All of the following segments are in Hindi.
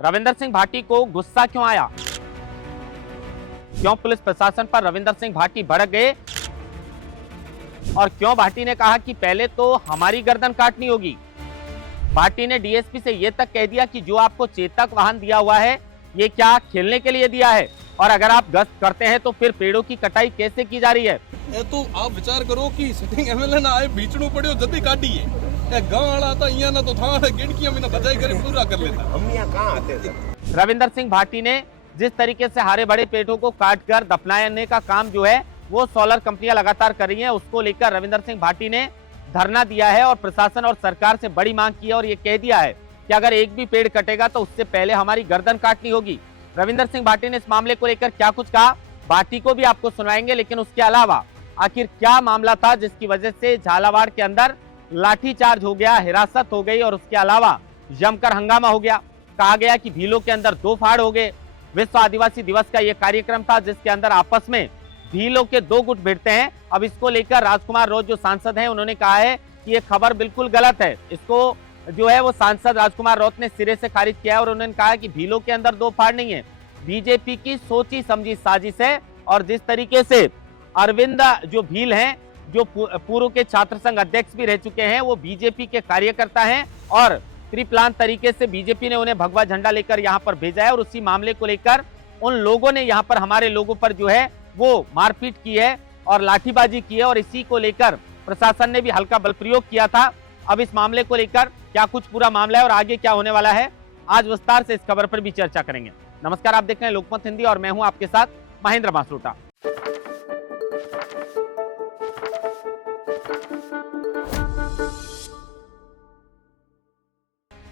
रविंदर सिंह भाटी को गुस्सा क्यों आया? क्यों पुलिस प्रशासन पर रविंदर सिंह भाटी भड़क गए? और क्यों भाटी ने कहा कि पहले तो हमारी गर्दन काटनी होगी? भाटी ने डीएसपी से यह तक कह दिया कि जो आपको चेतक वाहन दिया हुआ है ये क्या खेलने के लिए दिया है, और अगर आप गश्त करते हैं तो फिर पेड़ों की कटाई कैसे की जा रही है? तो आप विचार करो कि सिटिंग एमएलए ना आए बीचणू पड़े जल्दी काटी है गांव वाला आता यहाँ ना तो था गिड़कियां भी ना बजाई करे पूरा कर लेता। हम यहाँ कहाँ आते थे? रविंदर सिंह भाटी ने जिस तरीके से हरे बड़े पेड़ों को काटकर दफनाने का काम जो है वो सोलर कंपनियां लगातार कर रही हैं, उसको लेकर रविंदर सिंह भाटी ने धरना दिया है और प्रशासन और सरकार से बड़ी मांग की है और ये कह दिया है कि अगर एक भी पेड़ कटेगा तो उससे पहले हमारी गर्दन काटनी होगी। रविंदर सिंह भाटी ने इस मामले को लेकर क्या कुछ कहा, भाटी को भी आपको सुनाएंगे, लेकिन उसके अलावा आखिर क्या मामला था जिसकी वजह से झालावाड़ के अंदर लाठीचार्ज हो गया, हिरासत हो गई और उसके अलावा जमकर हंगामा हो गया। कहा गया कि भीलों के अंदर 2 फाड़ हो गए। विश्व आदिवासी दिवस का यह कार्यक्रम था जिसके अंदर आपस में भीलों के 2 गुट भिड़ते हैं। अब इसको लेकर राजकुमार रौत जो सांसद हैं उन्होंने कहा है कि ये खबर बिल्कुल गलत है। इसको जो है वो सांसद राजकुमार रौत ने सिरे से खारिज किया है और उन्होंने कहा कि भीलों के अंदर 2 फाड़ नहीं है, बीजेपी की सोची समझी साजिश है। और जिस तरीके से अरविंद जो भील हैं, जो पूर्व के छात्र संघ अध्यक्ष भी रह चुके हैं, वो बीजेपी के कार्यकर्ता हैं और त्रिप्लान तरीके से बीजेपी ने उन्हें भगवा झंडा लेकर यहाँ पर भेजा है और उसी मामले को लेकर उन लोगों ने यहाँ पर हमारे लोगों पर जो है वो मारपीट की है और लाठीबाजी की है और इसी को लेकर प्रशासन ने भी हल्का बल प्रयोग किया था। अब इस मामले को लेकर क्या कुछ पूरा मामला है और आगे क्या होने वाला है, आज विस्तार से इस खबर पर भी चर्चा करेंगे। नमस्कार, आप देख रहे हैं लोकमत हिंदी और मैं हूं आपके साथ महेंद्र मासरूटा।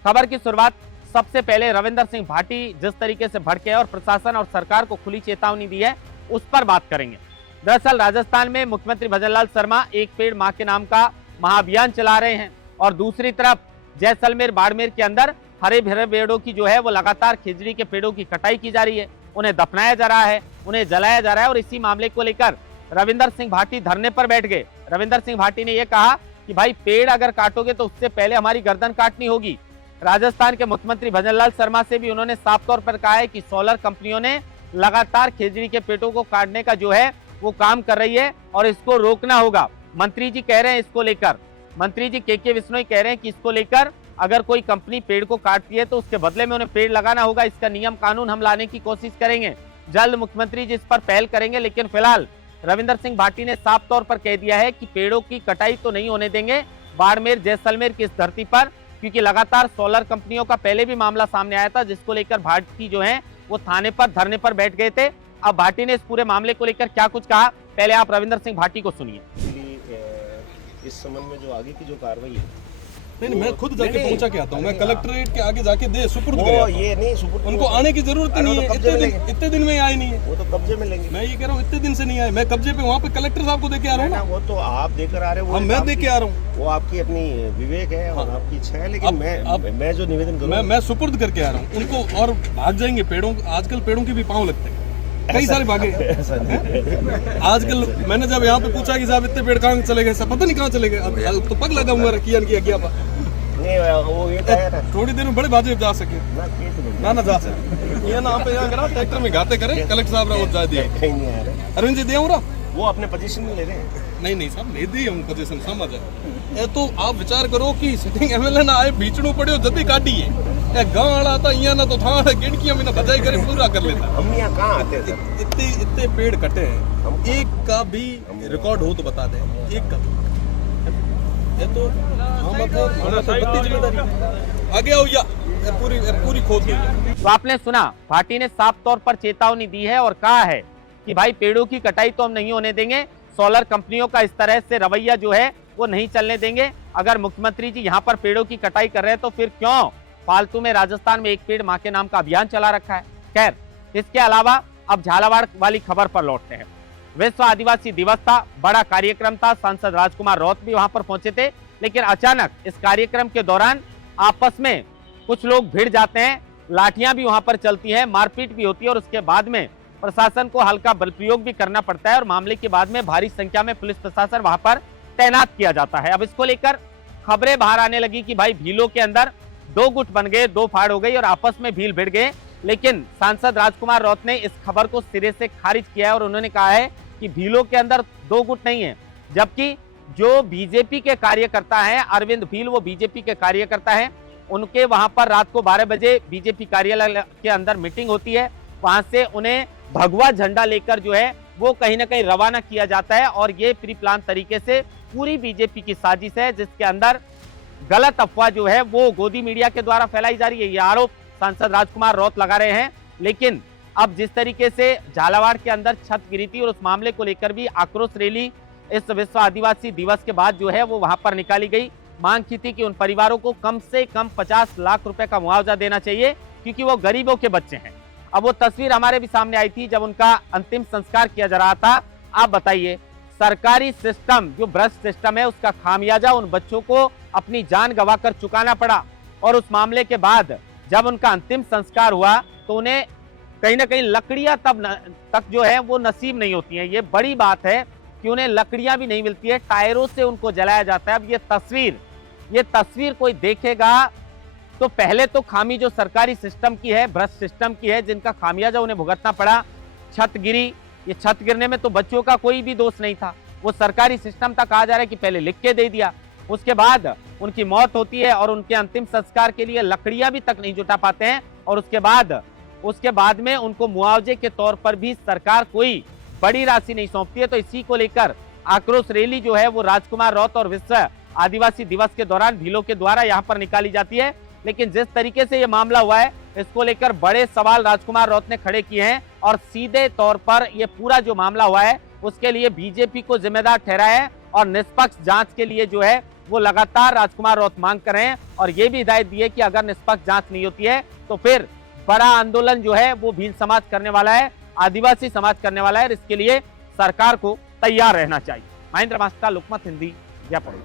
खबर की शुरुआत सबसे पहले रविंदर सिंह भाटी जिस तरीके से भड़के और प्रशासन और सरकार को खुली चेतावनी दी है उस पर बात करेंगे। दरअसल राजस्थान में मुख्यमंत्री भजनलाल शर्मा एक पेड़ मां के नाम का महाअभियान चला रहे हैं और दूसरी तरफ जैसलमेर बाड़मेर के अंदर हरे भरे पेड़ों की जो है वो लगातार खिजड़ी के पेड़ों की कटाई की जा रही है, उन्हें दफनाया जा रहा है, उन्हें जलाया जा रहा है और इसी मामले को लेकर रविंदर सिंह भाटी धरने पर बैठ गए। रविंदर सिंह भाटी ने यह कहा कि भाई पेड़ अगर काटोगे तो उससे पहले हमारी गर्दन काटनी होगी। राजस्थान के मुख्यमंत्री भजनलाल शर्मा से भी उन्होंने साफ तौर पर कहा है कि सोलर कंपनियों ने लगातार खिजड़ी के पेड़ों को काटने का जो है वो काम कर रही है और इसको रोकना होगा। मंत्री जी कह रहे हैं इसको लेकर, मंत्री जी के विश्नोई कह रहे हैं कि इसको लेकर अगर कोई कंपनी पेड़ को काटती है तो उसके बदले में उन्हें पेड़ लगाना होगा। इसका नियम कानून हम लाने की कोशिश करेंगे, जल्द मुख्यमंत्री जी इस पर पहल करेंगे। लेकिन फिलहाल रविंदर सिंह भाटी ने साफ तौर पर कह दिया है कि पेड़ों की कटाई तो नहीं होने देंगे बाड़मेर जैसलमेर की इस धरती पर, क्योंकि लगातार सोलर कंपनियों का पहले भी मामला सामने आया था जिसको लेकर भाटी जो है वो थाने पर धरने पर बैठ गए थे। अब भाटी ने इस पूरे मामले को लेकर क्या कुछ कहा, पहले आप रविंदर सिंह भाटी को सुनिए। इस संबंध में जो आगे की जो कार्रवाई है, नहीं मैं खुद जाके पहुंचा के आता हूँ, मैं कलेक्ट्रेट के आगे जाके दे सुपुर्द कर आता हूं। ये नहीं सुपुर्द, उनको आने की जरूरत नहीं है, इतने दिन में आए नहीं है। वो तो कब्जे में लेंगे। मैं ये कह रहा हूँ इतने दिन से नहीं आए, मैं कब्जे पे वहाँ पे कलेक्टर साहब को देके आ रहा हूँ ना। वो तो आप देकर आ रहे हो, मैं देके आ रहा हूँ, वो आपकी अपनी विवेक है और आपकी इच्छा है। लेकिन मैं जो निवेदन करूँ, मैं सुपुर्द करके आ रहा हूँ उनको और भाग जाएंगे। पेड़ों आजकल पेड़ों के भी पाँव लगते हैं, कई सारे भागे आजकल। मैंने जब यहाँ पे पूछा कि साहब इतने पेड़ कहाँ चले गए, सब पता नहीं कहाँ चले गए। अब तो पग लगा हुआ किया वो ये थोड़ी देर में बड़े बाजे जा सके ना जा सके। ये ना पे यहाँ करा ट्रैक्टर में घाते करे कलेक्टर साहब रहा जा दिया अरविंद जी दिया रहा, वो अपने पोजीशन में ले रहे हैं। नहीं साहब ले दी हम पोजीशन समझ है। तो आप विचार करो कि सिटिंग एमएलए ना आए बीचणू पड़े जल्दी काटी है गाँव वाला आता यहाँ ना तो था गिड़कियां भी ना बजाई करे पूरा कर लेता। हम यहाँ कहाँ आते थे? इतने पेड़ कटे हैं, एक का भी रिकॉर्ड हो तो बता दें, एक का ये तो जिम्मेदारी आगे आओ या पूरी खोद दी। तो आपने सुना, भाटी ने साफ तौर पर चेतावनी दी है और कहा है कि भाई पेड़ों की कटाई तो हम नहीं होने देंगे, सोलर कंपनियों का इस तरह से रवैया जो है वो नहीं चलने देंगे। अगर मुख्यमंत्री जी यहाँ पर पेड़ों की कटाई कर रहे हैं तो फिर क्यों फालतू में राजस्थान में एक पेड़ मां के नाम का अभियान चला रखा है। खैर, इसके अलावा अब झालावाड़ वाली खबर पर लौटते हैं। विश्व आदिवासी दिवस था, बड़ा कार्यक्रम था, सांसद राजकुमार रौत भी वहां पर पहुंचे थे, लेकिन अचानक इस कार्यक्रम के दौरान आपस में कुछ लोग भिड़ जाते हैं, लाठियां भी वहां पर चलती हैं, मारपीट भी होती है और उसके बाद में प्रशासन को हल्का बल प्रयोग भी करना पड़ता है और मामले के बाद में भारी संख्या में पुलिस प्रशासन वहां पर तैनात किया जाता है। अब इसको लेकर खबरें बाहर आने लगी कि भाई भीलों के अंदर दो गुट बन गए, दो फाड़ हो गई और आपस में भीड़ भिड़ गए। लेकिन सांसद राजकुमार रौत ने इस खबर को सिरे से खारिज किया है और उन्होंने कहा है कि भीलों के अंदर दो गुट नहीं है, जबकि जो बीजेपी के कार्यकर्ता हैं, अरविंद भील वो बीजेपी के कार्यकर्ता हैं, उनके वहां पर रात को 12 बजे बीजेपी कार्यालय के अंदर मीटिंग होती है, वहां से उन्हें भगवा झंडा लेकर जो है वो कहीं ना कहीं रवाना किया जाता है और ये प्री प्लान तरीके से पूरी बीजेपी की साजिश है, जिसके अंदर गलत अफवाह जो है वो गोदी मीडिया के द्वारा फैलाई जा रही है। ये आरोप सांसद राजकुमार रौत लगा रहे हैं। लेकिन अब जिस तरीके से झालावाड़ के अंदर छत गिरी थी और उस मामले को लेकर भी आक्रोश रैली इस विश्व आदिवासी दिवस के बाद जो है वो वहां पर निकाली गई। मांग की थी कि उन परिवारों को कम से कम 50 लाख रुपए का मुआवजा देना चाहिए, क्योंकि वो गरीबों के बच्चे हैं। अब वो तस्वीर हमारे भी सामने आई थी जब उनका अंतिम संस्कार किया जा रहा था। आप बताइए, सरकारी सिस्टम जो भ्रष्ट सिस्टम है उसका खामियाजा उन बच्चों को अपनी जान गंवाकर चुकाना पड़ा, और उस मामले के बाद जब उनका अंतिम संस्कार हुआ तो उन्हें कहीं ना कहीं लकड़ियां तक जो है वो नसीब नहीं होती हैं। ये बड़ी बात है कि उन्हें लकड़ियां भी नहीं मिलती है, टायरों से उनको जलाया जाता है। अब ये तस्वीर कोई देखेगा तो पहले तो खामी जो सरकारी सिस्टम की है, भ्रष्ट सिस्टम की है, जिनका खामियाजा उन्हें भुगतना पड़ा। छत गिरी, ये छत गिरने में तो बच्चों का कोई भी दोष नहीं था, वो सरकारी सिस्टम तक कहा जा रहा है कि पहले लिख के दे दिया, उसके बाद उनकी मौत होती है और उनके अंतिम संस्कार के लिए लकड़ियां भी तक नहीं जुटा पाते हैं, और उसके बाद में उनको मुआवजे के तौर पर भी सरकार कोई बड़ी राशि नहीं सौंपती है। तो इसी को लेकर आक्रोश रैली जो है वो राजकुमार रौत और विश्व आदिवासी दिवस के दौरान भीलों के द्वारा यहाँ पर निकाली जाती है। लेकिन जिस तरीके से ये मामला हुआ है, इसको लेकर बड़े सवाल राजकुमार रौत ने खड़े किए हैं और सीधे तौर पर ये पूरा जो मामला हुआ है उसके लिए बीजेपी को जिम्मेदार ठहराया है और निष्पक्ष जांच के लिए जो है वो लगातार राजकुमार रौत मांग कर रहे हैं। और ये भी हिदायत दी है कि अगर निष्पक्ष जांच नहीं होती है तो फिर बड़ा आंदोलन जो है वो भील समाज करने वाला है, आदिवासी समाज करने वाला है। इसके लिए सरकार को तैयार रहना चाहिए। महेंद्र मास्टर, लोकमत हिंदी, जयपुर।